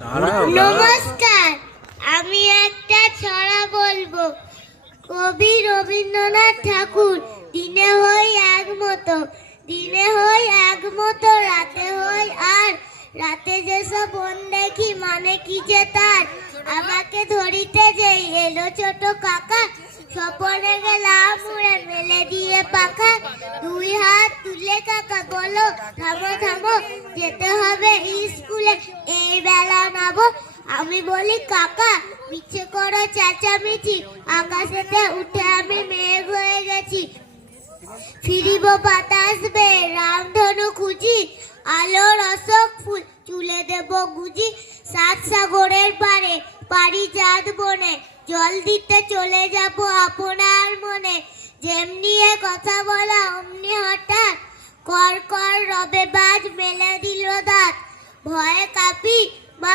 নমস্কার, আমি একটা ছড়া বলবো। কবি রবীন্দ্রনাথ ঠাকুর। দিনে হই এক মতো, দিনে হই এক মতো, রাতে হই আর রাতে যেসব বন দেখি মানে কি যে তার। আমাকে ধরিতে যেই এলো ছোট কাকা, স্বপনে গেলাম উড়ে মেলে দিয়ে পাখা। দুই হাত তুলে কাকা বলো থামো থামো, যেতে হবে স্কুলে এই বেলা নাবো। আমি বলি কাকা মিছে করো চেঁচামেচি, আকাশেতে উঠে আমি মেঘ হয়ে গেছি। ফিরিব বাতাস বে রামধনু খুঁজি, আলোর অশোক ফুল চুলে দেব গুজি। সাত সাগরের পারে পারিজাত বনে, জল দিতে চলে যাব আপনার মনে। যেমনি এ কথা বলা অমনি হঠাৎ কর কর রবে বাজ মেলে দিল দাঁত। ভয়ে কাঁপি